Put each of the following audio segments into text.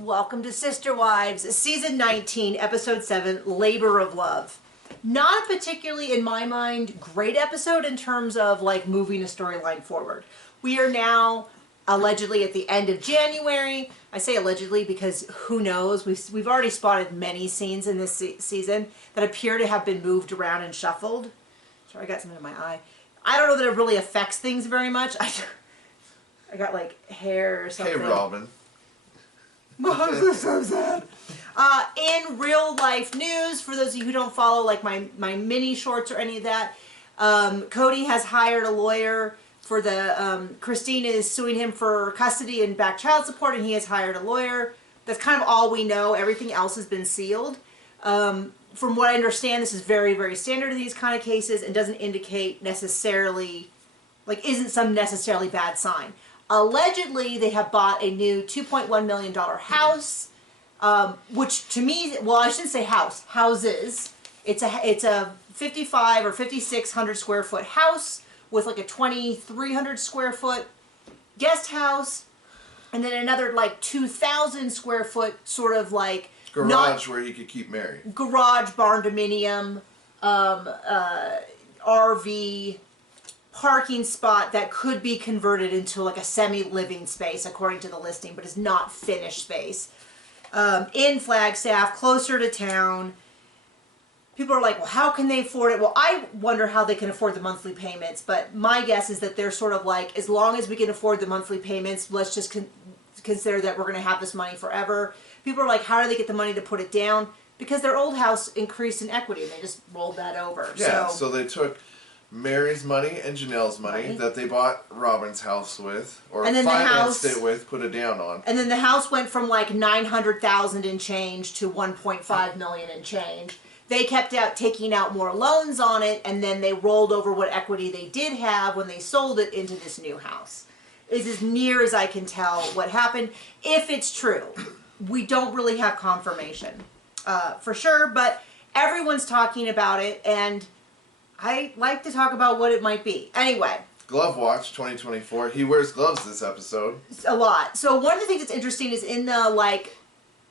Welcome to Sister Wives, Season 19, Episode 7, Labor of Love. Not a particularly, in my mind, great episode in terms of, like, moving a storyline forward. We are now, allegedly, at the end of January. I say allegedly because who knows? We've already spotted many scenes in this season that appear to have been moved around and shuffled. Sorry, I got something in my eye. I don't know that it really affects things very much. I got, like, hair or something. Hey, Robin. This is so sad. In real life news, for those of you who don't follow like my mini shorts or any of that, Cody has hired a lawyer for the, Christine is suing him for custody and back child support, and he has hired a lawyer. That's kind of all we know. Everything else has been sealed. From what I understand, this is very, very standard in these kind of cases and doesn't indicate necessarily, like, isn't some necessarily bad sign. Allegedly, they have bought a new $2.1 million house, which to me, well, I shouldn't say house, houses. It's a 55 or 5,600 square foot house with like a 2,300 square foot guest house, and then another like 2,000 square foot sort of like garage where he could keep Mary. Garage, barn dominium, RV. Parking spot that could be converted into like a semi-living space according to the listing, but is not finished space. In Flagstaff, closer to town. People are like, well, how can they afford it? Well, I wonder how they can afford the monthly payments, but my guess is that they're sort of like, as long as we can afford the monthly payments, let's just consider that we're going to have this money forever. People are like, how do they get the money to put it down? Because their old house increased in equity and they just rolled that over. Yeah, so they took Mary's money and Janelle's money that they bought Robin's house with, or financed it with, put it down on. And then the house went from like $900,000 and change to $1.5 million and change. They kept taking out more loans on it, and then they rolled over what equity they did have when they sold it into this new house. Is as near as I can tell what happened. If it's true, we don't really have confirmation for sure, but everyone's talking about it, and I like to talk about what it might be. Anyway. Glove Watch 2024. He wears gloves this episode. A lot. So one of the things that's interesting is in the, like,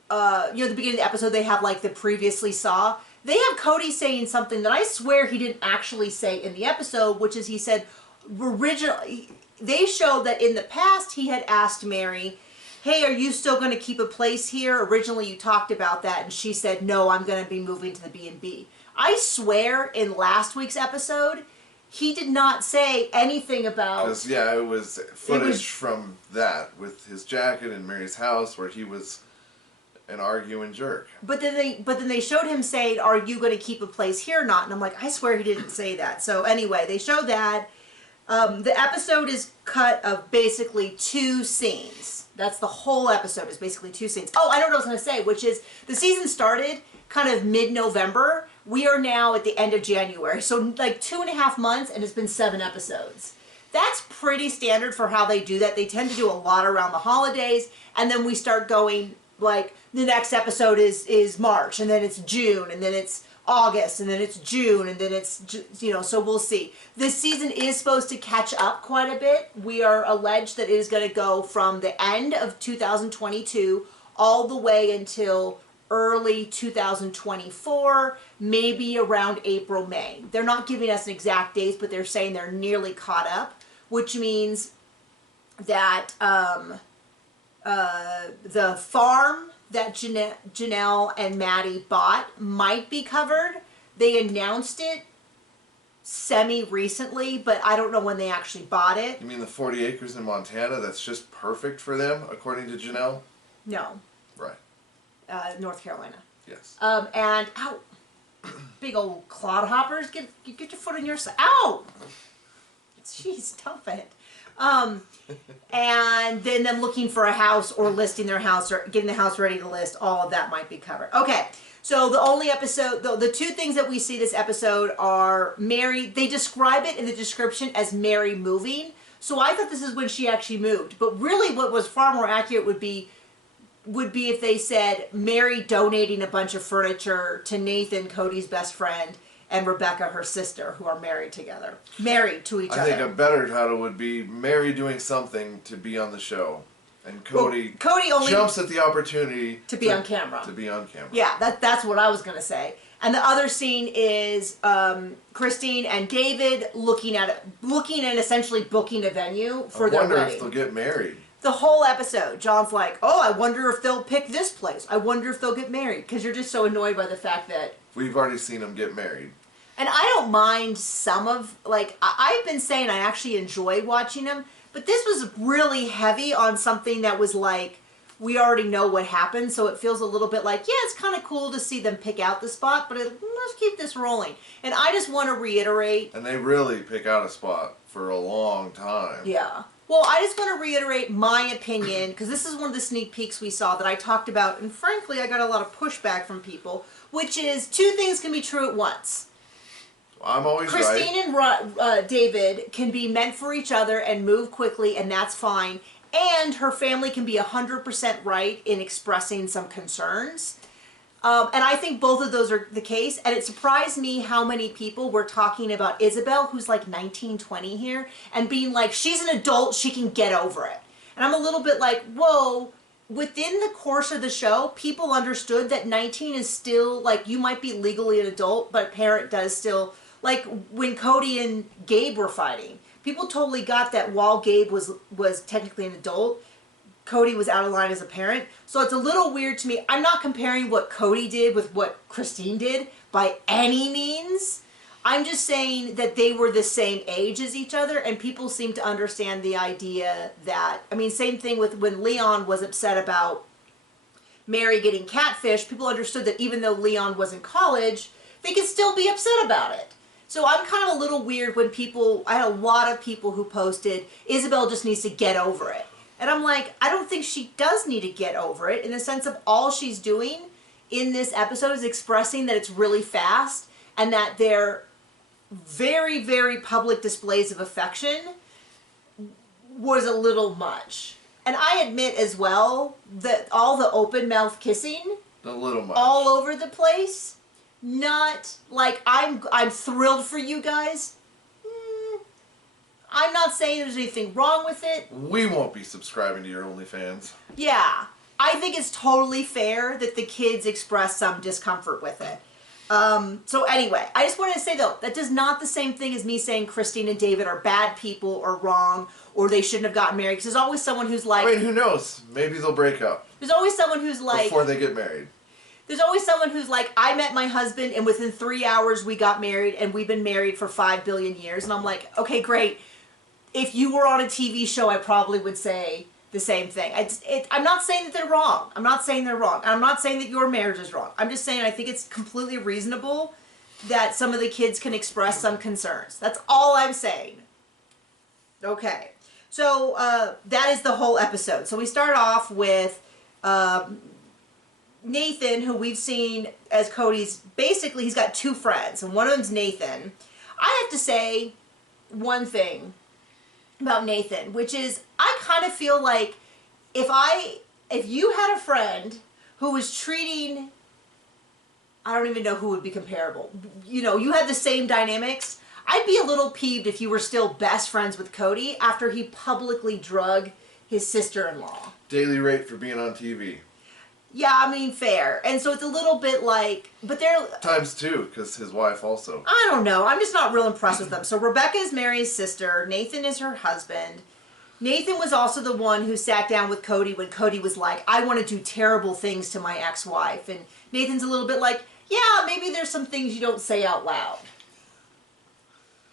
the beginning of the episode, they have, like, the previously saw. They have Cody saying something that I swear he didn't actually say in the episode, which is he said, originally, they showed that in the past he had asked Mary, hey, are you still going to keep a place here? Originally you talked about that, and she said, no, I'm going to be moving to the B&B. I swear in last week's episode, he did not say anything about... Because, yeah, it was footage from that with his jacket in Mary's house where he was an arguing jerk. But then they showed him saying, are you going to keep a place here or not? And I'm like, I swear he didn't say that. So anyway, they showed that. The episode is cut of basically 2 scenes. That's the whole episode is basically 2 scenes. Oh, I know what I was going to say, which is the season started kind of mid-November. We are now at the end of January, so like 2.5 months, and it's been 7 episodes. That's pretty standard for how they do that. They tend to do a lot around the holidays, and then we start going, like, the next episode is March, and then it's June, and then it's August, and then it's June, and then it's, so we'll see. This season is supposed to catch up quite a bit. We are alleged that it is going to go from the end of 2022 all the way until early 2024, maybe around April, May. They're not giving us an exact date, but they're saying they're nearly caught up, which means that the farm that Janelle and Maddie bought might be covered. They announced it semi-recently, but I don't know when they actually bought it. You mean the 40 acres in Montana that's just perfect for them, according to Janelle? No. Right. North Carolina. Yes. And ow, big old clodhoppers, get your foot on your side. Ow! Jeez, stop it. And then them looking for a house or listing their house or getting the house ready to list. All of that might be covered. Okay. So the only episode, the 2 things that we see this episode are Mary. They describe it in the description as Mary moving. So I thought this is when she actually moved. But really, what was far more accurate would be if they said Mary donating a bunch of furniture to Nathan, Cody's best friend, and Rebecca, her sister, who are married together. Married to each other. I think a better title would be Mary doing something to be on the show. And Cody only jumps at the opportunity to be on camera. To be on camera. Yeah, that's what I was gonna say. And the other scene is Christine and David looking and essentially booking a venue for their wedding. I wonder if they'll get married. The whole episode, John's like, "Oh, I wonder if they'll pick this place. I wonder if they'll get married," because you're just so annoyed by the fact that we've already seen them get married. And I don't mind some of I've been saying I actually enjoy watching them, but this was really heavy on something that was like, we already know what happened, so it feels a little bit like, yeah, it's kind of cool to see them pick out the spot, but let's keep this rolling. And I just want to reiterate... And they really pick out a spot for a long time. Yeah. Well, I just want to reiterate my opinion, because this is one of the sneak peeks we saw that I talked about, and frankly, I got a lot of pushback from people, which is two things can be true at once. I'm always Christine and David can be meant for each other and move quickly, and that's fine. And her family can be 100% right in expressing some concerns. And I think both of those are the case. And it surprised me how many people were talking about Isabel, who's like 19, 20 here, and being like, she's an adult, she can get over it. And I'm a little bit like, whoa. Within the course of the show, people understood that 19 is still, like, you might be legally an adult, but a parent does still, like when Cody and Gabe were fighting. People totally got that while Gabe was technically an adult, Cody was out of line as a parent. So it's a little weird to me. I'm not comparing what Cody did with what Christine did by any means. I'm just saying that they were the same age as each other, and people seem to understand the idea that, I mean, same thing with when Leon was upset about Mary getting catfish. People understood that even though Leon was in college, they could still be upset about it. So I'm kind of a little weird when I had a lot of people who posted, Isabel just needs to get over it. And I'm like, I don't think she does need to get over it, in the sense of all she's doing in this episode is expressing that it's really fast and that they're very, very public displays of affection was a little much. And I admit as well that all the open mouth kissing, a little much, all over the place, not like I'm thrilled for you guys. I'm not saying there's anything wrong with it. We won't be subscribing to your OnlyFans. Yeah. I think it's totally fair that the kids express some discomfort with it. So anyway, I just wanted to say though, that is not the same thing as me saying Christine and David are bad people or wrong or they shouldn't have gotten married. Because there's always someone who's like... I mean, who knows? Maybe they'll break up. There's always someone who's like... Before they get married. There's always someone who's like, I met my husband and within 3 hours we got married and we've been married for 5 billion years. And I'm like, okay, great. If you were on a TV show, I probably would say the same thing. I'm not saying that they're wrong. I'm not saying they're wrong. I'm not saying that your marriage is wrong. I'm just saying I think it's completely reasonable that some of the kids can express some concerns. That's all I'm saying. Okay. So that is the whole episode. So we start off with Nathan, who we've seen as Cody's, basically he's got two friends, and one of them's Nathan. I have to say one thing about Nathan, which is I kind of feel like if you had a friend who was treating, I don't even know who would be comparable, you know, you had the same dynamics, I'd be a little peeved if you were still best friends with Cody after he publicly drug his sister-in-law. Daily rate for being on TV. Yeah, I mean, fair. And so it's a little bit like, but they're... Times two, because his wife also. I don't know. I'm just not real impressed with them. So Rebecca is Mary's sister. Nathan is her husband. Nathan was also the one who sat down with Cody when Cody was like, I want to do terrible things to my ex-wife. And Nathan's a little bit like, yeah, maybe there's some things you don't say out loud.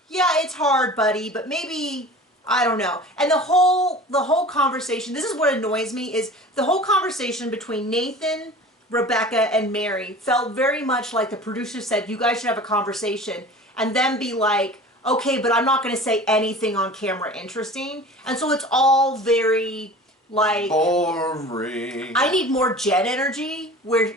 Yeah, it's hard, buddy, but maybe... I don't know. And the whole conversation, this is what annoys me, is the whole conversation between Nathan, Rebecca, and Mary felt very much like the producer said, you guys should have a conversation, and then be like, okay, but I'm not going to say anything on camera interesting. And so it's all very, like... boring. I need more Jen energy, where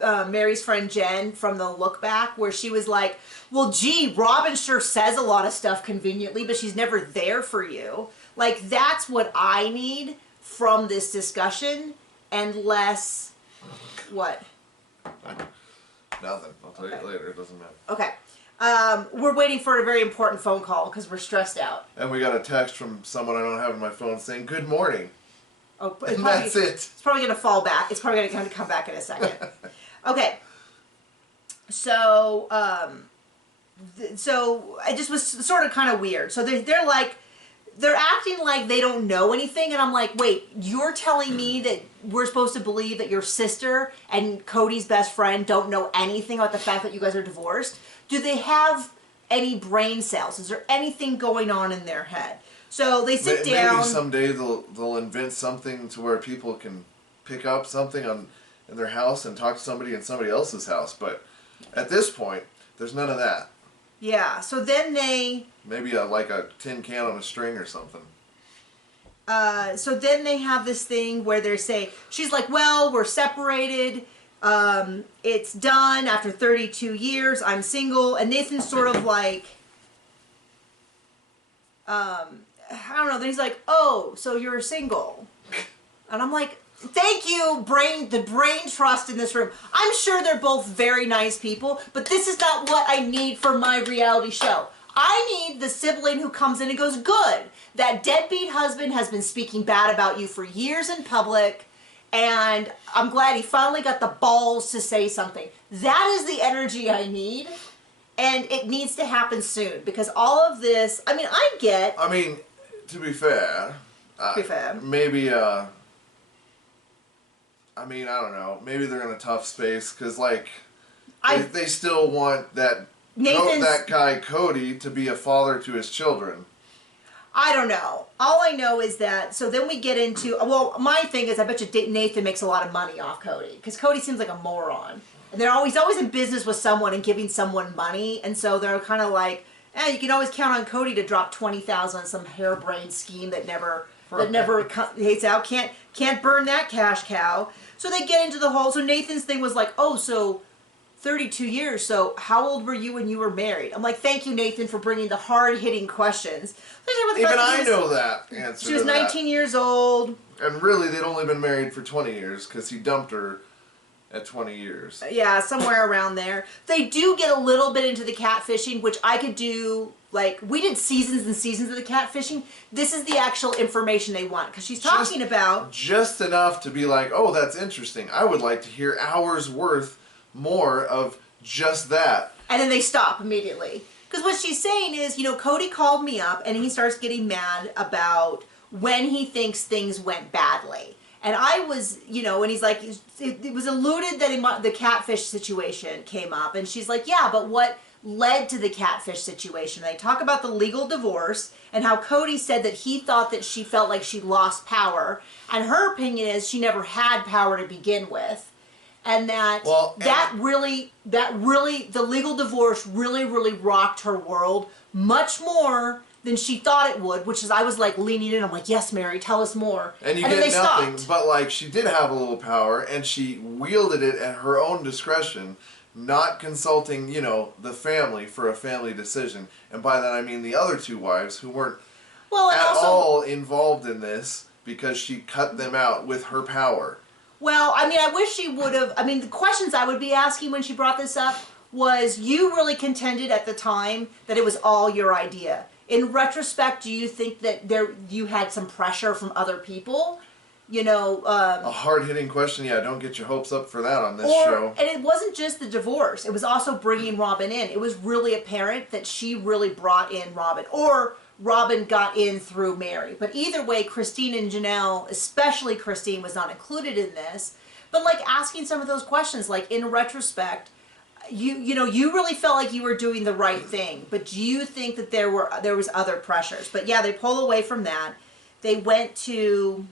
Mary's friend Jen from the Look Back, where she was like, well, gee, Robin sure says a lot of stuff conveniently, but she's never there for you. Like, that's what I need from this discussion, and less... What? Nothing. I'll tell you later. It doesn't matter. Okay. We're waiting for a very important phone call because we're stressed out. And we got a text from someone I don't have on my phone saying, good morning. Oh, and that's it. It's probably going to fall back. It's probably going to come back in a second. Okay. So, so it just was sort of kind of weird. So they're like, they're acting like they don't know anything, and I'm like, wait, you're telling me that we're supposed to believe that your sister and Cody's best friend don't know anything about the fact that you guys are divorced? Do they have any brain cells? Is there anything going on in their head? So they sit down. Maybe someday they'll invent something to where people can pick up something in their house and talk to somebody in somebody else's house. But at this point, there's none of that. Yeah. So then they maybe like a tin can on a string or something. So then they have this thing where they say, she's like, well, we're separated. It's done after 32 years. I'm single. And Nathan's sort of like, I don't know. Then he's like, oh, so you're single. And I'm like, thank you, the brain trust in this room. I'm sure they're both very nice people, but this is not what I need for my reality show. I need the sibling who comes in and goes, good, that deadbeat husband has been speaking bad about you for years in public, and I'm glad he finally got the balls to say something. That is the energy I need, and it needs to happen soon, because all of this, I mean, to be fair, maybe, I don't know. Maybe they're in a tough space because, like, they still want that guy Cody to be a father to his children. I don't know. All I know is that, so then we get into, well, my thing is I bet you Nathan makes a lot of money off Cody because Cody seems like a moron. And he's always in business with someone and giving someone money. And so they're kind of like, you can always count on Cody to drop $20,000 on some harebrained scheme that never hates out. Can't burn that cash cow. So they get into the whole, so Nathan's thing was like, oh, so 32 years, so how old were you when you were married? I'm like, thank you, Nathan, for bringing the hard-hitting questions. Even I know that answer. She was 19 years old. And really, they'd only been married for 20 years because he dumped her at 20 years. Yeah, somewhere around there. They do get a little bit into the catfishing, which I could do. Like, we did seasons and seasons of the catfishing. This is the actual information they want. Because she's talking about... Just enough to be like, oh, that's interesting. I would like to hear hours worth more of just that. And then they stop immediately. Because what she's saying is, Cody called me up and he starts getting mad about when he thinks things went badly. And I was, and he's like, it was alluded that the catfish situation came up. And she's like, yeah, but what led to the catfish situation? They talk about the legal divorce and how Cody said that he thought that she felt like she lost power. And her opinion is she never had power to begin with. And that the legal divorce really, really rocked her world much more than she thought it would, which is, I was like leaning in, I'm like, yes, Mary, tell us more. And you get nothing, but like she did have a little power and she wielded it at her own discretion, not consulting, the family for a family decision. And by that I mean the other two wives who weren't all involved in this because she cut them out with her power. Well, I wish she would have, the questions I would be asking when she brought this up was, you really contended at the time that it was all your idea. In retrospect, do you think that you had some pressure from other people? A hard-hitting question. Yeah, don't get your hopes up for that on this show. And it wasn't just the divorce. It was also bringing Robin in. It was really apparent that she really brought in Robin. Or Robin got in through Mary. But either way, Christine and Janelle, especially Christine, was not included in this. But like asking some of those questions, like in retrospect, you really felt like you were doing the right thing. But do you think that there was other pressures? But yeah, they pull away from that. They went to,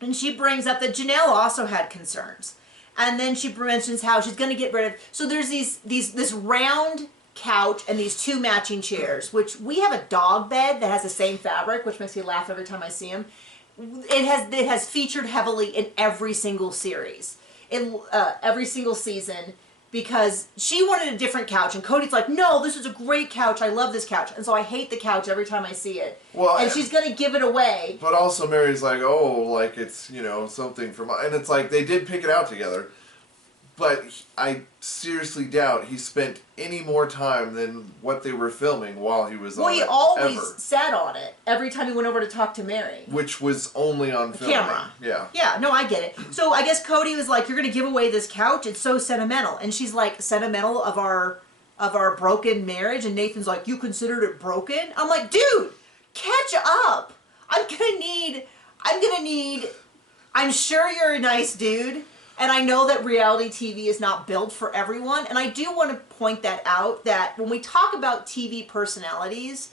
and she brings up that Janelle also had concerns. And then she mentions how she's going to get rid of, so there's this round couch and these two matching chairs, which we have a dog bed that has the same fabric, which makes me laugh every time I see him. It has featured heavily in every single series, in every single season, because she wanted a different couch, and Cody's like, no, this is a great couch, I love this couch, and so I hate the couch every time I see it. Well, and she's going to give it away. But also Mary's like, oh, like it's, something from, and it's like, they did pick it out together, But I seriously doubt he spent any more time than what they were filming while he was on it. Well, he always ever. sat on it every time he went over to talk to Mary. Which was only on film. Camera. Yeah. Yeah, no, I get it. So I guess Cody was like, "You're going to give away this couch? It's so sentimental." And she's like, "Sentimental of our broken marriage?" And Nathan's like, "You considered it broken?" I'm like, "Dude, catch up. I'm sure you're a nice dude. And I know that reality TV is not built for everyone. And I do want to point that out, that when we talk about TV personalities,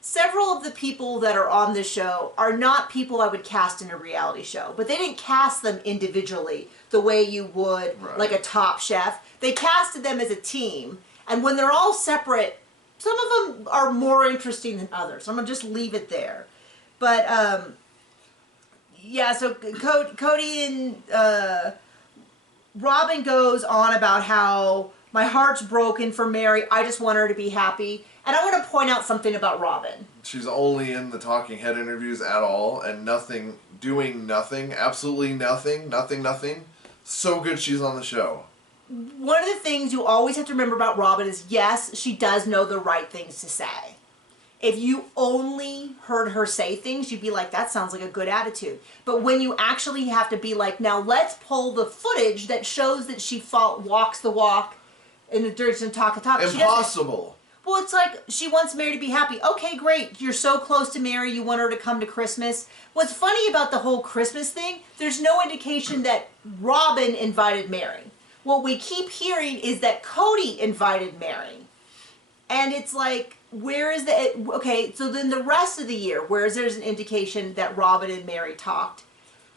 several of the people that are on this show are not people I would cast in a reality show. But they didn't cast them individually the way you would like a Top Chef. They casted them as a team. And when they're all separate, some of them are more interesting than others. I'm going to just leave it there. But, yeah, so Cody and Robin goes on about how my heart's broken for Mary. I just want her to be happy. And I want to point out something about Robin. She's only in the talking head interviews at all and nothing, doing nothing, absolutely nothing. So good she's on the show. One of the things you always have to remember about Robin is, yes, she does know the right things to say. If you only heard her say things, you'd be like, that sounds like a good attitude. But when you actually have to be like, now let's pull the footage that shows that she walks the walk in the dirt and talk the talk. Impossible. Well, it's like, she wants Mary to be happy. Okay, great. You're so close to Mary, you want her to come to Christmas. What's funny about the whole Christmas thing, there's no indication that Robin invited Mary. What we keep hearing is that Cody invited Mary. And it's like, where is the... Okay, so then the rest of the year, where there's an indication that Robin and Mary talked,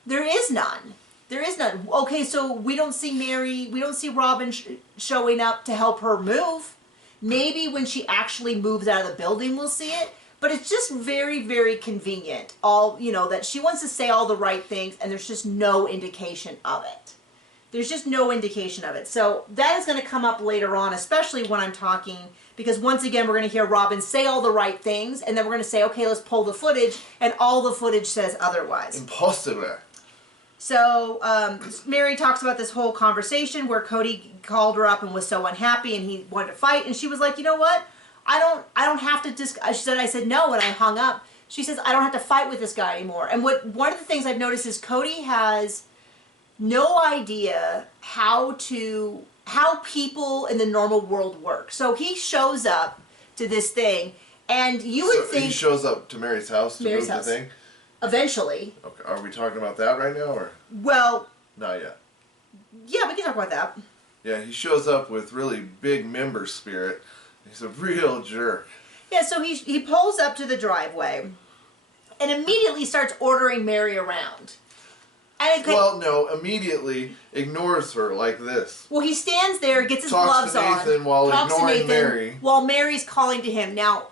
there is none. There is none. Okay, so we don't see Mary, we don't see Robin showing up to help her move. Maybe when she actually moves out of the building we'll see it. But it's just very, very convenient. That she wants to say all the right things and there's just no indication of it. There's just no indication of it. So that is going to come up later on, especially when I'm talking, because once again, we're going to hear Robin say all the right things, and then we're going to say, okay, let's pull the footage, and all the footage says otherwise. Impossible. So Mary talks about this whole conversation where Cody called her up and was so unhappy, and he wanted to fight, and she was like, you know what? I don't have to she said, I said no, and I hung up. She says, I don't have to fight with this guy anymore. And one of the things I've noticed is Cody has no idea how people in the normal world work. So he shows up to this thing, and you would think he shows up to Mary's house to move the thing. Eventually. Okay, are we talking about that right now, or? Well, not yet. Yeah, we can talk about that. Yeah, he shows up with really big member spirit. He's a real jerk. Yeah, so he pulls up to the driveway, and immediately starts ordering Mary around. Immediately ignores her like this. Well, he stands there, gets his gloves on. Talks to Nathan while ignoring Mary. While Mary's calling to him. Now,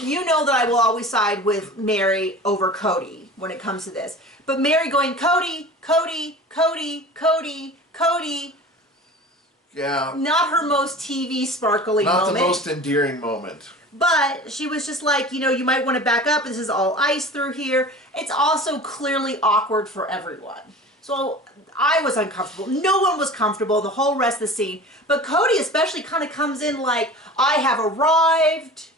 you know that I will always side with Mary over Cody when it comes to this. But Mary going, Cody, Cody, Cody, Cody, Cody. Yeah. Not her most TV sparkly moment. Not the most endearing moment. But she was just like, you might want to back up. This is all ice through here. It's also clearly awkward for everyone. So I was uncomfortable. No one was comfortable the whole rest of the scene. But Cody especially kind of comes in like, I have arrived.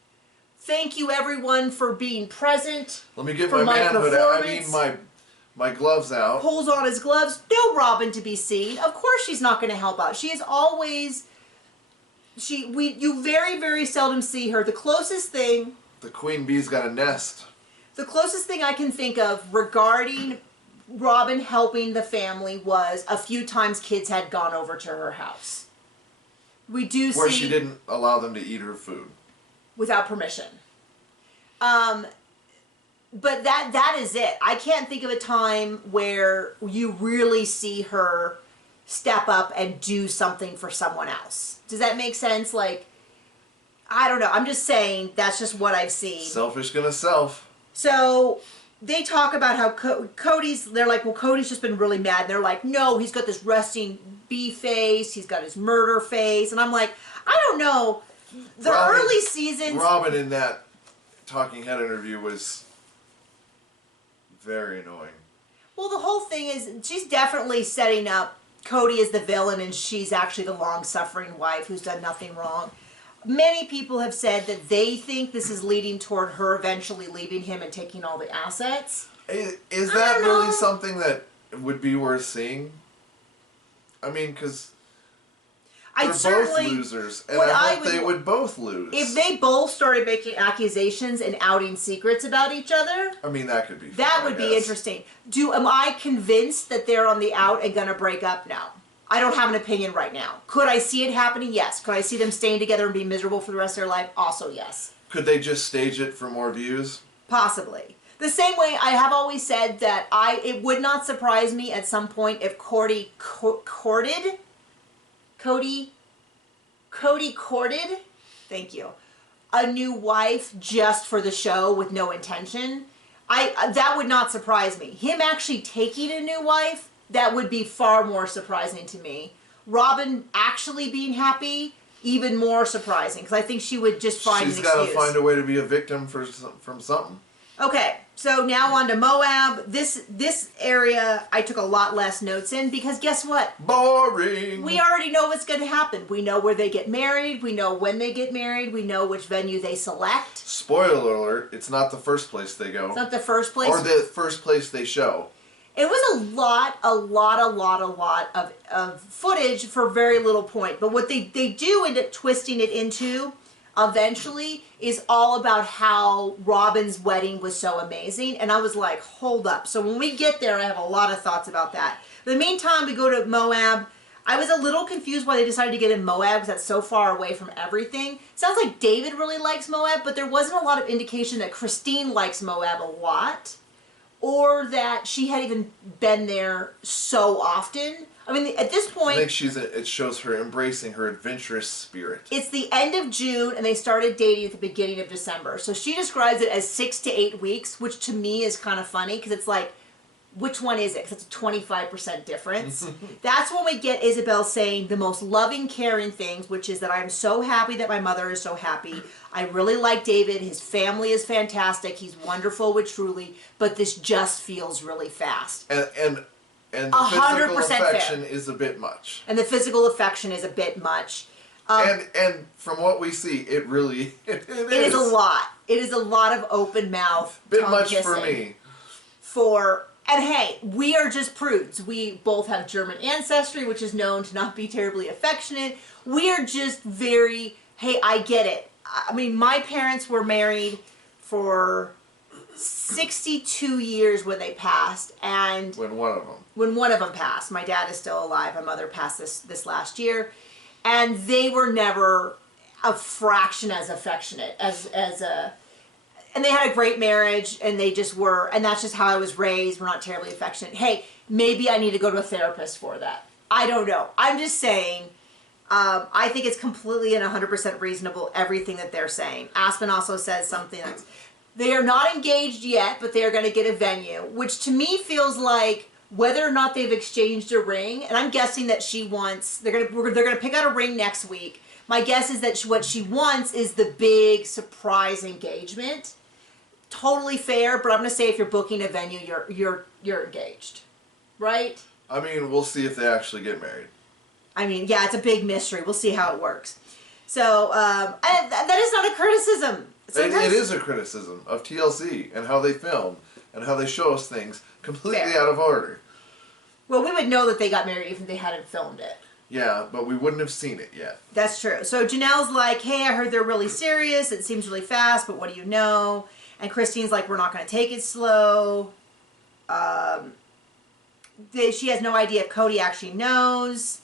Thank you everyone for being present. Let me get my manhood out. I mean my gloves out. Pulls on his gloves. No Robin to be seen. Of course she's not going to help out. She is always... You very, very seldom see her. The closest thing... The queen bee's got a nest. The closest thing I can think of regarding Robin helping the family was a few times kids had gone over to her house. We do see... Where she didn't allow them to eat her food. Without permission. But that is it. I can't think of a time where you really see her step up and do something for someone else. Does that make sense? Like, I don't know. I'm just saying that's just what I've seen. Selfish gonna self. So they talk about how they're like, well, Cody's just been really mad. And they're like, no, he's got this resting bee face. He's got his murder face. And I'm like, I don't know. Early seasons... Robin in that talking head interview was very annoying. Well, the whole thing is she's definitely setting up Cody is the villain and she's actually the long-suffering wife who's done nothing wrong. Many people have said that they think this is leading toward her eventually leaving him and taking all the assets. Is that really something that would be worth seeing? I mean, because they're both losers, and I hope they would both lose. If they both started making accusations and outing secrets about each other, I mean, that could be fun, that would be interesting. Am I convinced that they're on the out and gonna break up? No. I don't have an opinion right now. Could I see it happening? Yes. Could I see them staying together and be miserable for the rest of their life? Also, yes. Could they just stage it for more views? Possibly. The same way I have always said that it would not surprise me at some point if Cody courted, thank you, a new wife just for the show with no intention. That would not surprise me. Him actually taking a new wife, that would be far more surprising to me. Robin actually being happy, even more surprising, because I think she would just find an excuse. She's got to find a way to be a victim from something. Okay, so now on to Moab. This area I took a lot less notes in because guess what? Boring! We already know what's going to happen. We know where they get married. We know when they get married. We know which venue they select. Spoiler alert, it's not the first place they go. It's not the first place. Or the first place they show. It was a lot of footage for very little point. But what they do end up twisting it into eventually is all about how Robin's wedding was so amazing. And I was like, hold up. So when we get there, I have a lot of thoughts about that. In the meantime, we go to Moab. I was a little confused why they decided to get in Moab because that's so far away from everything. Sounds like David really likes Moab, but there wasn't a lot of indication that Christine likes Moab a lot, or that she had even been there so often. I mean, at this point, I think it shows her embracing her adventurous spirit. It's the end of June, and they started dating at the beginning of December. So she describes it as 6 to 8 weeks, which to me is kind of funny, because it's like, which one is it? Because it's a 25% difference. That's when we get Isabel saying the most loving, caring things, which is that I'm so happy that my mother is so happy. I really like David. His family is fantastic. He's wonderful with Truly, but this just feels really fast. And the physical affection fair. is a bit much. And the physical affection is a bit much. And from what we see, it really it is a lot. It is a lot of open mouth. Bit much for me. And hey, we are just prudes. We both have German ancestry, which is known to not be terribly affectionate. We are just very, hey, I get it. I mean, my parents were married for 62 years when they passed, and when one of them passed. My dad is still alive. My mother passed this last year, and they were never a fraction as affectionate and they had a great marriage, and they just were, and that's just how I was raised. We're not terribly affectionate. Hey, maybe I need to go to a therapist for that. I don't know. I'm just saying, I think it's completely and 100% reasonable, everything that they're saying. Aspen also says something that's, they are not engaged yet, but they are going to get a venue, which to me feels like whether or not they've exchanged a ring, and I'm guessing that she wants, they're going to pick out a ring next week. My guess is that what she wants is the big surprise engagement. Totally fair, but I'm going to say if you're booking a venue, you're engaged, right? I mean, we'll see if they actually get married. I mean, yeah, it's a big mystery. We'll see how it works. So that is not a criticism. It is a criticism of TLC and how they film and how they show us things completely out of order. Well, we would know that they got married even if they hadn't filmed it. Yeah, but we wouldn't have seen it yet. That's true. So Janelle's like, hey, I heard they're really serious. It seems really fast, but what do you know? And Christine's like, we're not going to take it slow. She has no idea if Cody actually knows.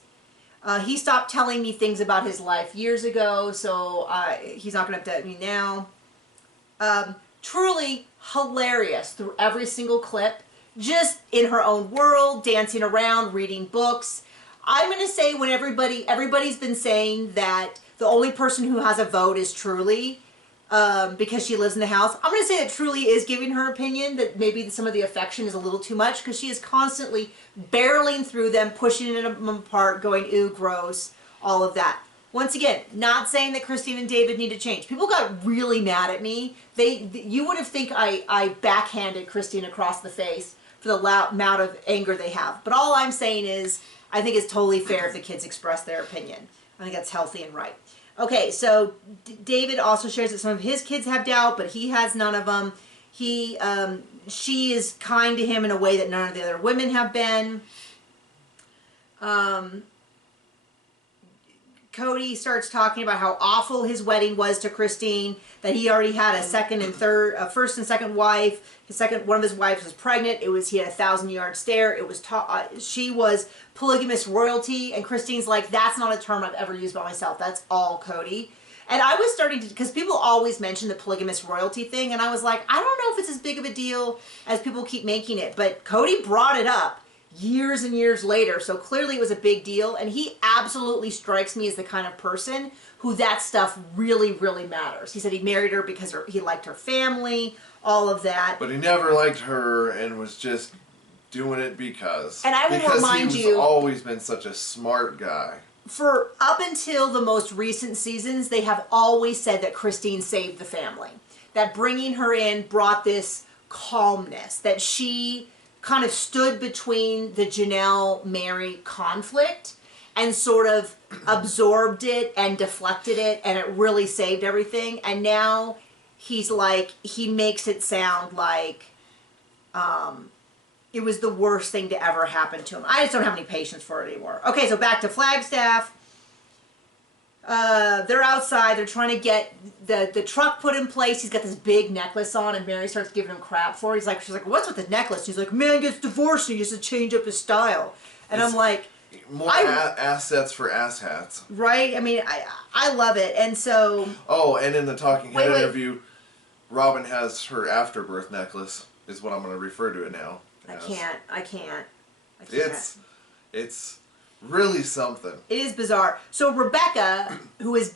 He stopped telling me things about his life years ago, so he's not going to update me now. Truly hilarious through every single clip. Just in her own world, dancing around, reading books. I'm going to say when everybody's been saying that the only person who has a vote is Truly, because she lives in the house. I'm going to say that Truly is giving her opinion, that maybe some of the affection is a little too much, because she is constantly barreling through them, pushing them apart, going, ooh, gross, all of that. Once again, not saying that Christine and David need to change. People got really mad at me. You would have think I backhanded Christine across the face for the amount of anger they have. But all I'm saying is, I think it's totally fair if the kids express their opinion. I think that's healthy and right. Okay, so David also shares that some of his kids have doubt, but he has none of them. She is kind to him in a way that none of the other women have been. Cody starts talking about how awful his wedding was to Christine, that he already had a first and second wife. One of his wives was pregnant. He had a 1,000-yard stare. She was polygamous royalty, and Christine's like, that's not a term I've ever used by myself. That's all Cody. And I was starting to, because people always mention the polygamous royalty thing, and I was like, I don't know if it's as big of a deal as people keep making it, but Cody brought it up years and years later, so clearly it was a big deal, and he absolutely strikes me as the kind of person who that stuff really, really matters. He said he married her because he liked her family, all of that. But he never liked her and was just doing it because. And I will remind you, he's always been such a smart guy. For up until the most recent seasons, they have always said that Christine saved the family. That bringing her in brought this calmness, that she kind of stood between the Janelle-Mary conflict and sort of absorbed it and deflected it, and it really saved everything. And now he's like, he makes it sound like it was the worst thing to ever happen to him. I just don't have any patience for it anymore. Okay, so back to Flagstaff. They're outside. They're trying to get the truck put in place. He's got this big necklace on, and Mary starts giving him crap for it. She's like, what's with the necklace? He's like, man gets divorced and he has to change up his style. And I'm like, more assets for asshats. Right? I mean, I love it. And so... Oh, and in the Talking Head interview, Robin has her afterbirth necklace, is what I'm going to refer to it now. I can't. It's really something. It is bizarre. So Rebecca, who is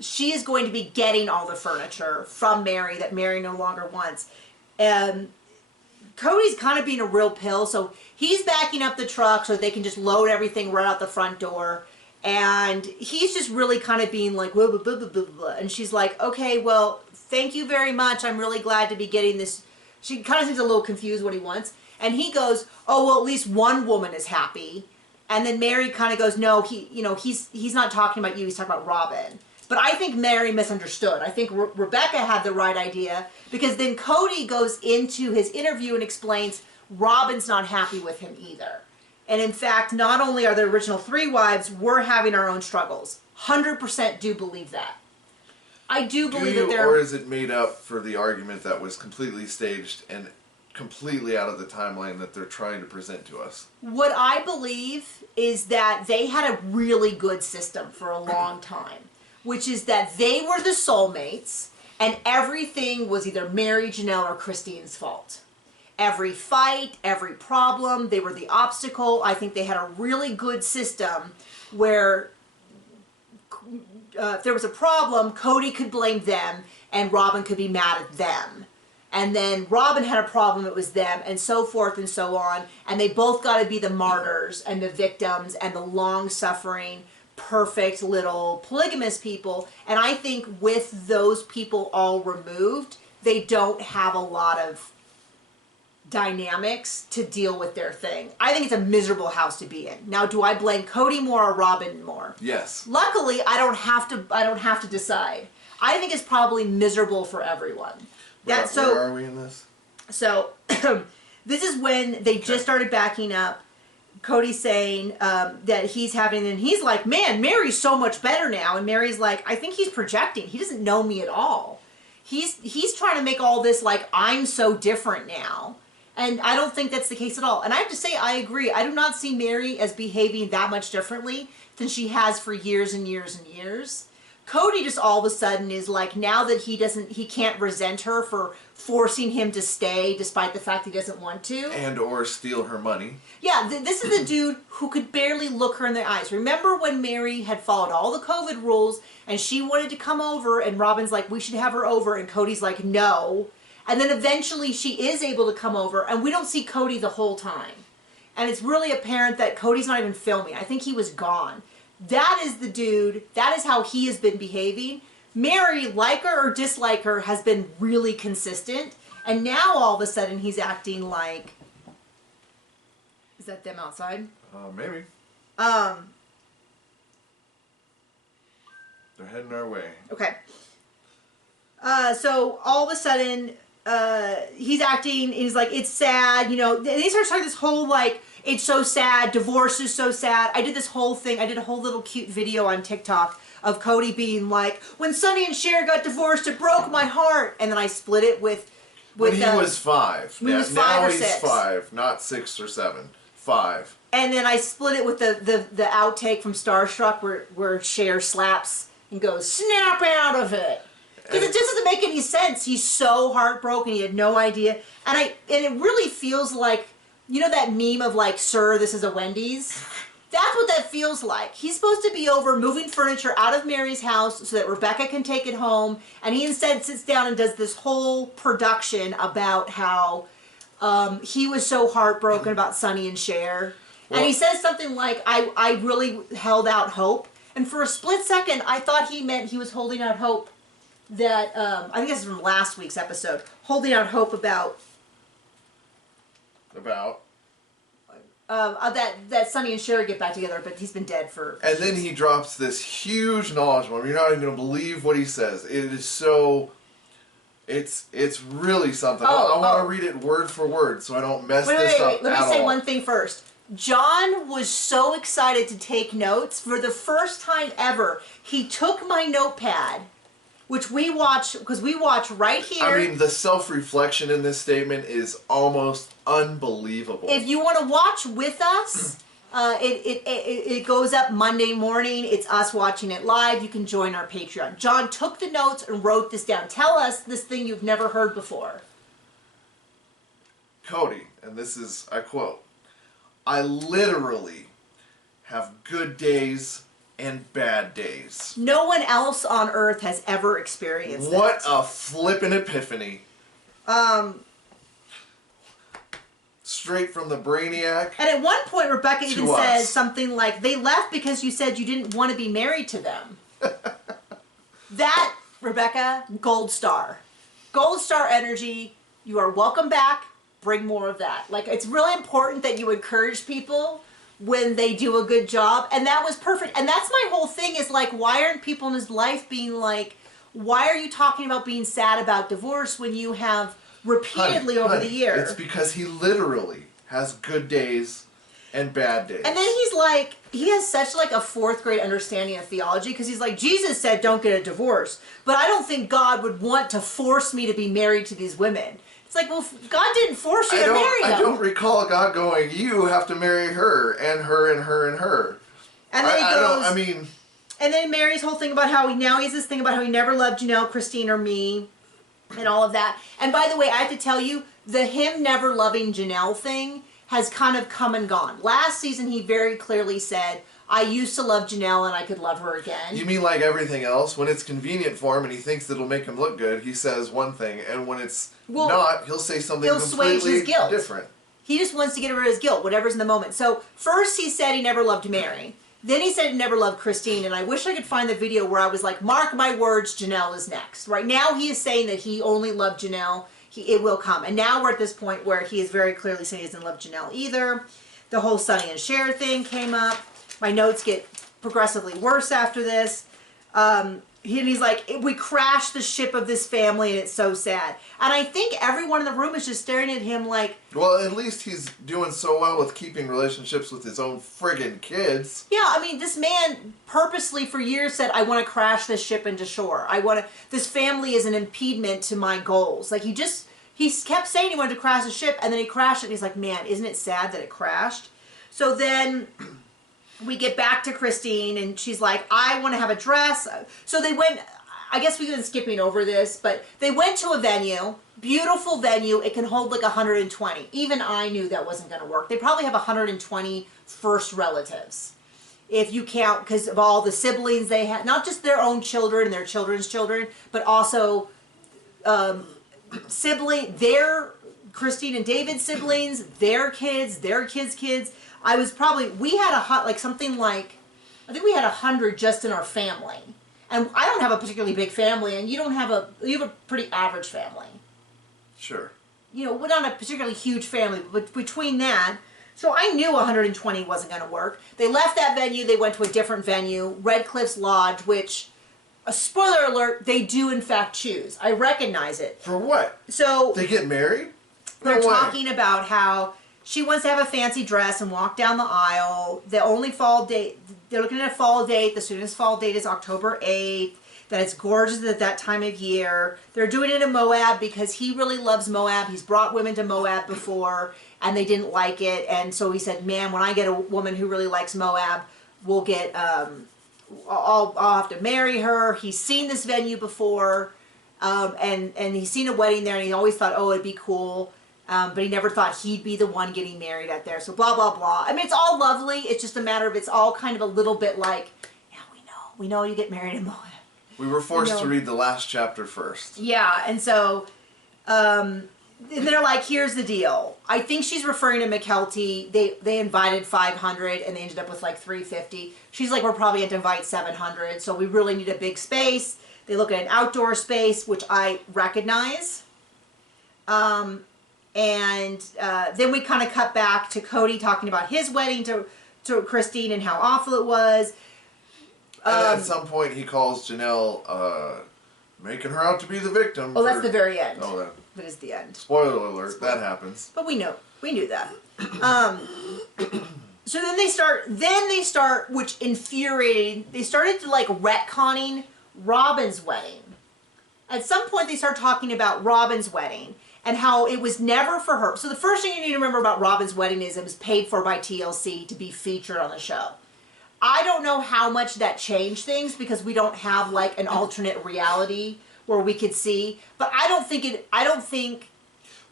she is going to be getting all the furniture from Mary that Mary no longer wants. And Cody's kind of being a real pill, so he's backing up the truck so they can just load everything right out the front door. And he's just really kind of being like, blah, blah, blah, blah, blah, blah. And she's like, okay, well, thank you very much. I'm really glad to be getting this. She kind of seems a little confused what he wants. And he goes, oh, well, at least one woman is happy. And then Mary kind of goes, no, he's not talking about you, he's talking about Robin. But I think Mary misunderstood. I think Rebecca had the right idea, because then Cody goes into his interview and explains Robin's not happy with him either. And in fact, not only are the original 3 wives, we're having our own struggles. 100% do believe that. I do believe that they're... Or is it made up for the argument that was completely staged and completely out of the timeline that they're trying to present to us? What I believe is that they had a really good system for a long time, which is that they were the soulmates and everything was either Mary, Janelle, or Christine's fault. Every fight, every problem, they were the obstacle. I think they had a really good system where if there was a problem, Cody could blame them and Robin could be mad at them. And then Robin had a problem, it was them, and so forth and so on. And they both got to be the martyrs and the victims and the long-suffering, perfect little polygamous people. And I think with those people all removed, they don't have a lot of dynamics to deal with their thing. I think it's a miserable house to be in. Now, do I blame Cody more or Robin more? Yes. Luckily, I don't have to decide. I think it's probably miserable for everyone. Where are we in this? So, this is when they just started backing up. Cody's saying that he's having, and he's like, man, Mary's so much better now. And Mary's like, I think he's projecting. He doesn't know me at all. He's trying to make all this like, I'm so different now. And I don't think that's the case at all. And I have to say, I agree. I do not see Mary as behaving that much differently than she has for years and years and years. Cody just all of a sudden is like, now that he can't resent her for forcing him to stay despite the fact he doesn't want to. And or steal her money. Yeah, this is the dude who could barely look her in the eyes. Remember when Mary had followed all the COVID rules and she wanted to come over and Robin's like, we should have her over, and Cody's like, no. And then eventually she is able to come over and we don't see Cody the whole time. And it's really apparent that Cody's not even filming. I think he was gone. That is the dude, that is how he has been behaving. Mary, like her or dislike her, has been really consistent. And now all of a sudden he's acting like... Is that them outside? Maybe. They're heading our way. Okay. So all of a sudden, he's acting, he's like, it's sad, you know, and he starts talking this whole, like, it's so sad, divorce is so sad. I did this whole thing, I did a whole little cute video on TikTok of Cody being like, when Sonny and Cher got divorced, it broke my heart. And then I split it with when he was 5. When he was 5 now or he's 6. 5, not 6 or 7. 5. And then I split it with the outtake from Starstruck where Cher slaps and goes, snap out of it. Because it just doesn't make any sense. He's so heartbroken. He had no idea. And it really feels like, you know that meme of like, sir, this is a Wendy's? That's what that feels like. He's supposed to be over moving furniture out of Mary's house so that Rebecca can take it home. And he instead sits down and does this whole production about how he was so heartbroken about Sonny and Cher. Well, and he says something like, I really held out hope. And for a split second, I thought he meant he was holding out hope that, I think this is from last week's episode, holding out hope about that Sonny and Cher get back together, but he's been dead for... And then he drops this huge knowledge bomb. You're not even going to believe what he says. It is so... It's really something. I want to read it word for word so I don't mess this up. Let me say one thing first. John was so excited to take notes. For the first time ever, he took my notepad, which we watch, because we watch right here. I mean, the self-reflection in this statement is almost unbelievable. If you want to watch with us, it goes up Monday morning. It's us watching it live. You can join our Patreon. John took the notes and wrote this down. Tell us this thing you've never heard before. Cody, and this is, I quote, I literally have good days and bad days. No one else on earth has ever experienced that. What a flippin' epiphany. Straight from the brainiac. And at one point, Rebecca even us. says something like, they left because you said you didn't want to be married to them. That, Rebecca, gold star. Gold star energy. You are welcome back. Bring more of that. Like, it's really important that you encourage people when they do a good job. And that was perfect. And that's my whole thing is like, why aren't people in his life being like, why are you talking about being sad about divorce when you have repeatedly over the year? It's because he literally has good days and bad days. And then he's like, he has such like a 4th grade understanding of theology because he's like, Jesus said don't get a divorce. But I don't think God would want to force me to be married to these women. It's like, well, God didn't force you to marry them. I don't recall God going, you have to marry her and her and her and her. And then he goes, I mean... And then Mary's whole thing about how he has this thing about how he never loved Janelle, Christine, or me, and all of that. And by the way, I have to tell you, the him never loving Janelle thing has kind of come and gone. Last season, he very clearly said, I used to love Janelle and I could love her again. You mean like everything else? When it's convenient for him and he thinks that it'll make him look good, he says one thing. And when it's not, he'll say something completely different. He just wants to get rid of his guilt, whatever's in the moment. So first he said he never loved Mary. Then he said he never loved Christine. And I wish I could find the video where I was like, mark my words, Janelle is next. Right now he is saying that he only loved Janelle. It will come. And now we're at this point where he is very clearly saying he doesn't love Janelle either. The whole Sonny and Cher thing came up. My notes get progressively worse after this. He's like, we crashed the ship of this family and it's so sad. And I think everyone in the room is just staring at him like... Well, at least he's doing so well with keeping relationships with his own friggin' kids. Yeah, I mean, this man purposely for years said, I want to crash this ship into shore. This family is an impediment to my goals. Like, he kept saying he wanted to crash the ship and then he crashed it and he's like, man, isn't it sad that it crashed? So then... we get back to Christine, and she's like, I want to have a dress. So they went, I guess we've been skipping over this, but they went to a venue, beautiful venue. It can hold like 120. Even I knew that wasn't going to work. They probably have 120 first relatives. If you count, because of all the siblings they had, not just their own children and their children's children, but also their Christine and David's siblings, their kids' kids. We had I think we had 100 just in our family. And I don't have a particularly big family, and you have a pretty average family. Sure. You know, we're not a particularly huge family, but between that, So I knew 120 wasn't going to work. They left that venue. They went to a different venue, Red Cliffs Lodge, which, a spoiler alert, they do in fact choose. I recognize it. For what? So they get married? They're talking about how she wants to have a fancy dress and walk down the aisle. The only fall date, they're looking at a fall date. The soonest fall date is October 8th. That it's gorgeous at that time of year. They're doing it in Moab because he really loves Moab. He's brought women to Moab before and they didn't like it. And so he said, man, when I get a woman who really likes Moab, we'll get, I'll have to marry her. He's seen this venue before, and he's seen a wedding there, and he always thought, oh, it'd be cool. But he never thought he'd be the one getting married out there. So blah, blah, blah. I mean, it's all lovely. It's just a matter of, it's all kind of a little bit like, yeah, we know you get married in Moab. We were forced to read the last chapter first. Yeah, and so they're like, here's the deal. I think she's referring to McKelty. They invited 500 and they ended up with like 350. She's like, we're probably going to invite 700, so we really need a big space. They look at an outdoor space, which I recognize. And then we kind of cut back to Cody talking about his wedding to Christine and how awful it was. And at some point he calls Janelle making her out to be the victim. Oh, that's the very end. Oh, that is the end. Spoiler alert, that happens. But we knew that. So then they start, which infuriated, they started to like retconning Robin's wedding. At some point they start talking about Robin's wedding and how it was never for her. So the first thing you need to remember about Robin's wedding is it was paid for by TLC to be featured on the show. I don't know how much that changed things because we don't have like an alternate reality where we could see, but I don't think.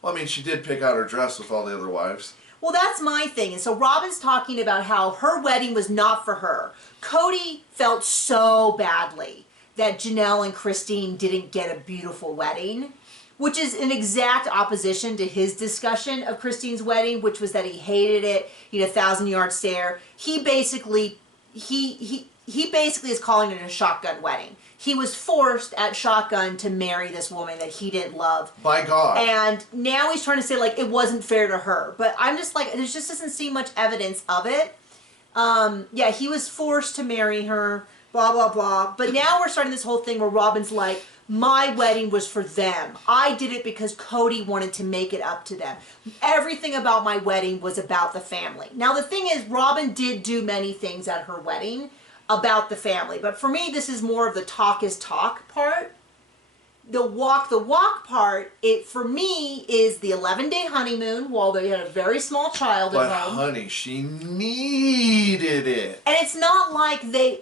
Well, I mean, she did pick out her dress with all the other wives. Well, that's my thing. And so Robin's talking about how her wedding was not for her. Cody felt so badly that Janelle and Christine didn't get a beautiful wedding, which is an exact opposition to his discussion of Christine's wedding, which was that he hated it. He had a 1,000-yard stare. He basically is calling it a shotgun wedding. He was forced at shotgun to marry this woman that he didn't love. By God. And now he's trying to say, like, it wasn't fair to her. But I'm just like, there just doesn't seem much evidence of it. Yeah, he was forced to marry her, blah, blah, blah. But now we're starting this whole thing where Robin's like, my wedding was for them. I did it because Cody wanted to make it up to them. Everything about my wedding was about the family. Now, the thing is, Robin did do many things at her wedding about the family. But for me, this is more of the talk is talk part. The walk part, it for me is the 11-day honeymoon while they had a very small child at home. But honey, she needed it. And it's not like they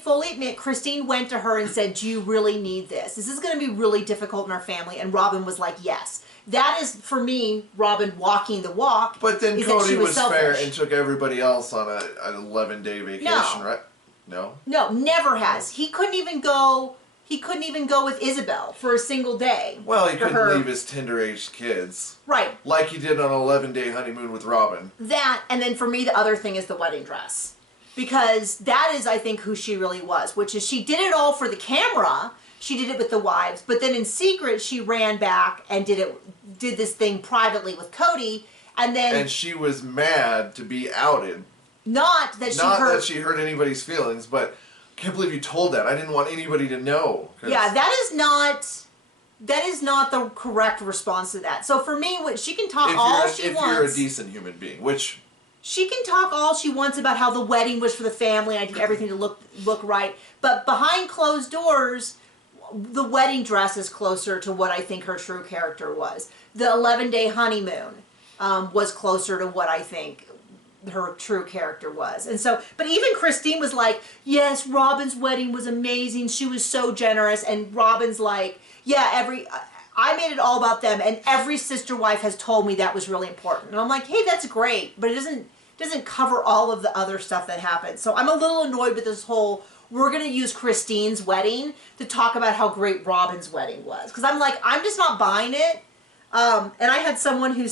fully admit Christine went to her and said, do you really need this? This is going to be really difficult in our family. And Robin was like, yes. That is, for me, Robin walking the walk. But then Cody was fair and took everybody else on an 11-day vacation, right? No? No, never has. He couldn't even go with Isabel for a single day. Well, he couldn't leave his tender-aged kids. Right. Like he did on an 11-day honeymoon with Robin. That, and then for me, the other thing is the wedding dress. Because that is, I think, who she really was. Which is, she did it all for the camera. She did it with the wives. But then in secret, she ran back and did this thing privately with Cody. And then... And she was mad to be outed. Not that she hurt anybody's feelings, but... I can't believe you told that. I didn't want anybody to know. Yeah, that is not the correct response to that. So for me, she can talk all she wants. If you're a decent human being, which... She can talk all she wants about how the wedding was for the family and I did everything to look right. But behind closed doors, the wedding dress is closer to what I think her true character was. The 11-day honeymoon was closer to what I think her true character was. And so, but even Christine was like, yes, Robin's wedding was amazing. She was so generous. And Robin's like, yeah, I made it all about them. And every sister wife has told me that was really important. And I'm like, hey, that's great. But it doesn't cover all of the other stuff that happened. So I'm a little annoyed with this whole, we're going to use Christine's wedding to talk about how great Robin's wedding was. Because I'm like, I'm just not buying it. And I had someone who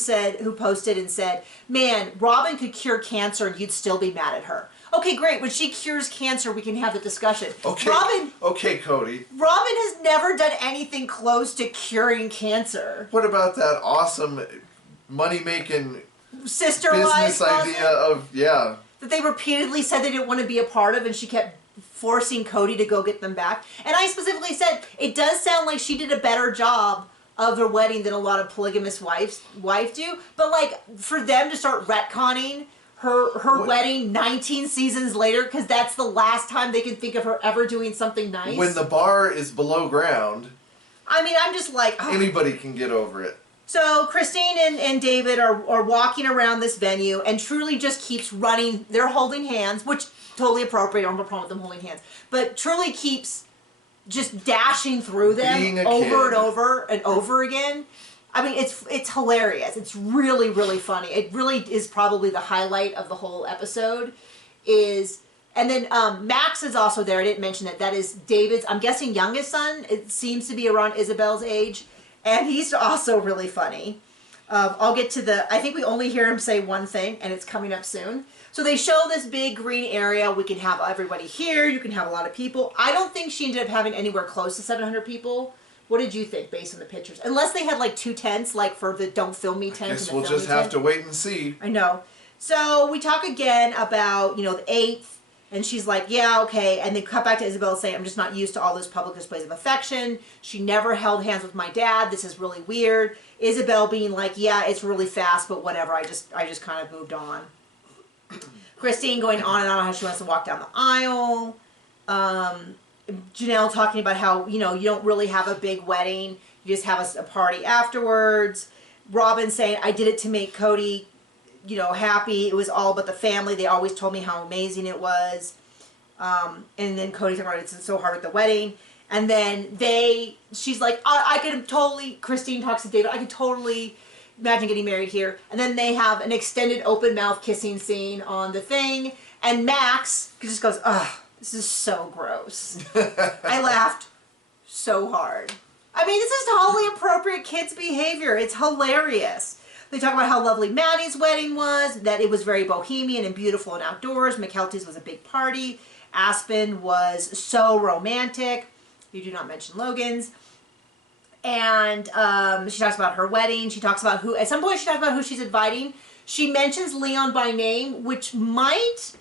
posted and said, man, Robin could cure cancer and you'd still be mad at her. Okay, great. When she cures cancer, we can have the discussion. Okay. Okay, Cody. Robin has never done anything close to curing cancer. What about that awesome money-making sister-wise business idea of, yeah. that they repeatedly said they didn't want to be a part of, and she kept forcing Cody to go get them back. And I specifically said, it does sound like she did a better job of their wedding than a lot of polygamous wives do. But, like, for them to start retconning her wedding 19 seasons later, because that's the last time they can think of her ever doing something nice. When the bar is below ground, I mean, I'm just like... Oh. Anybody can get over it. So Christine and David are walking around this venue, and Truly just keeps running. They're holding hands, which totally appropriate. I don't have a problem with them holding hands. But Truly keeps just dashing through them over and over and over again. I mean, it's hilarious. It's really, really funny. It really is probably the highlight of the whole episode. And then Max is also there. I didn't mention that. That is David's, I'm guessing, youngest son. It seems to be around Isabel's age. And he's also really funny. I'll get to I think we only hear him say one thing, and it's coming up soon. So they show this big green area. We can have everybody here. You can have a lot of people. I don't think she ended up having anywhere close to 700 people. What did you think, based on the pictures? Unless they had like 2 tents, like for the Don't Film Me tent. I guess we'll just have to wait and see. I know. So we talk again about, the 8th. And she's like, yeah, okay. And then cut back to Isabel saying, I'm just not used to all those public displays of affection. She never held hands with my dad. This is really weird. Isabel being like, yeah, it's really fast, but whatever. I just kind of moved on. Christine going on and on how she wants to walk down the aisle. Janelle talking about how, you don't really have a big wedding. You just have a party afterwards. Robin saying, I did it to make Cody happy. It was all about the family. They always told me how amazing it was. And then Cody's talking about it's so hard at the wedding. And then she's like, I could totally, Christine talks to David, I could totally imagine getting married here. And then they have an extended open mouth kissing scene on the thing. And Max just goes, ugh, this is so gross. I laughed so hard. I mean, this is totally appropriate kids' behavior. It's hilarious. They talk about how lovely Maddie's wedding was, that it was very bohemian and beautiful and outdoors. McKelty's was a big party. Aspen was so romantic. You do not mention Logan's. And she talks about her wedding. She talks about at some point she talks about who she's inviting. She mentions Leon by name, which might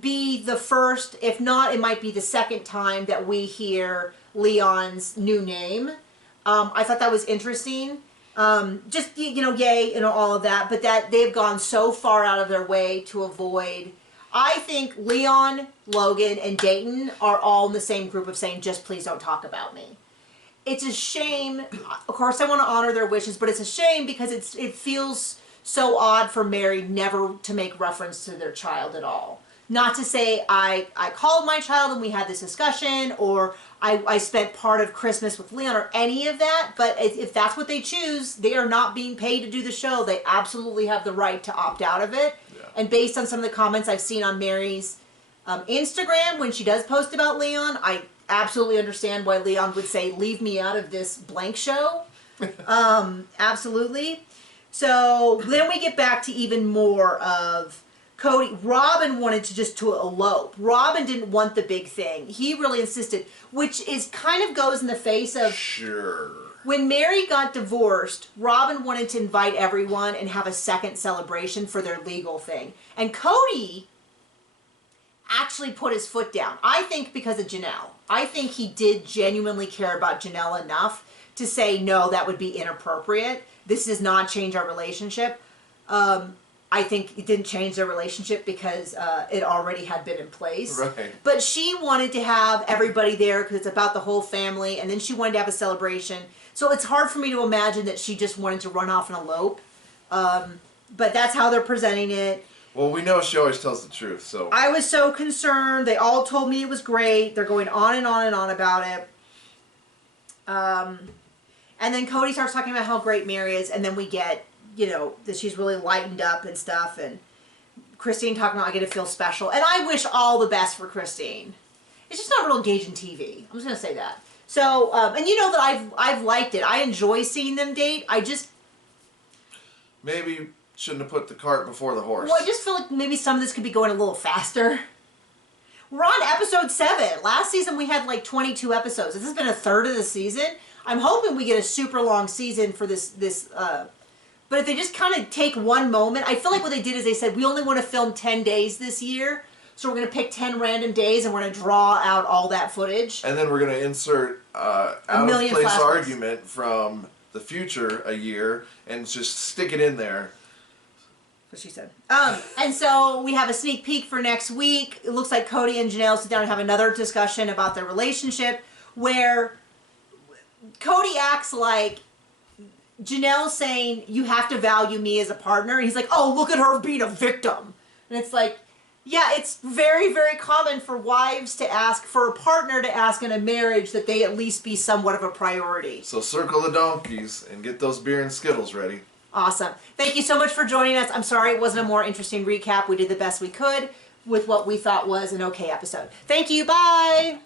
be the first, if not, it might be the second time that we hear Leon's new name. I thought that was interesting. Just, yay, all of that, but that they've gone so far out of their way to avoid. I think Leon, Logan, and Dayton are all in the same group of saying, just please don't talk about me. It's a shame. Of course, I want to honor their wishes, but it's a shame because it feels so odd for Mary never to make reference to their child at all. Not to say I called my child and we had this discussion, or I spent part of Christmas with Leon, or any of that, but if that's what they choose, they are not being paid to do the show. They absolutely have the right to opt out of it. Yeah. And based on some of the comments I've seen on Mary's Instagram, when she does post about Leon, I absolutely understand why Leon would say, leave me out of this blank show. Absolutely. So then we get back to even more of Cody. Robin wanted to elope. Robin didn't want the big thing. He really insisted, which is kind of goes in the face of... Sure. When Mary got divorced, Robin wanted to invite everyone and have a second celebration for their legal thing. And Cody actually put his foot down. I think because of Janelle. I think he did genuinely care about Janelle enough to say, no, that would be inappropriate. This does not change our relationship. I think it didn't change their relationship because it already had been in place. Right. But she wanted to have everybody there because it's about the whole family, and then she wanted to have a celebration. So it's hard for me to imagine that she just wanted to run off and elope. But that's how they're presenting it. Well, we know she always tells the truth, so... I was so concerned. They all told me it was great. They're going on and on and on about it. And then Cody starts talking about how great Mary is, and then we get... that she's really lightened up and stuff, and Christine talking about I get to feel special, and I wish all the best for Christine. It's just not real engaging TV. I'm just gonna say that. So, and that I've liked it. I enjoy seeing them date. I just maybe shouldn't have put the cart before the horse. Well, I just feel like maybe some of this could be going a little faster. We're on episode 7. Last season we had like 22 episodes. This has been a third of the season. I'm hoping we get a super long season for this But if they just kind of take one moment, I feel like what they did is they said, we only want to film 10 days this year, so we're going to pick 10 random days and we're going to draw out all that footage. And then we're going to insert out-of-place argument from the future a year and just stick it in there. What she said. And so we have a sneak peek for next week. It looks like Cody and Janelle sit down and have another discussion about their relationship where Cody acts like Janelle's saying, you have to value me as a partner. And he's like, oh, look at her being a victim. And it's like, yeah, it's very, very common for wives to ask, for a partner to ask in a marriage that they at least be somewhat of a priority. So circle the donkeys and get those beer and Skittles ready. Awesome. Thank you so much for joining us. I'm sorry it wasn't a more interesting recap. We did the best we could with what we thought was an okay episode. Thank you. Bye.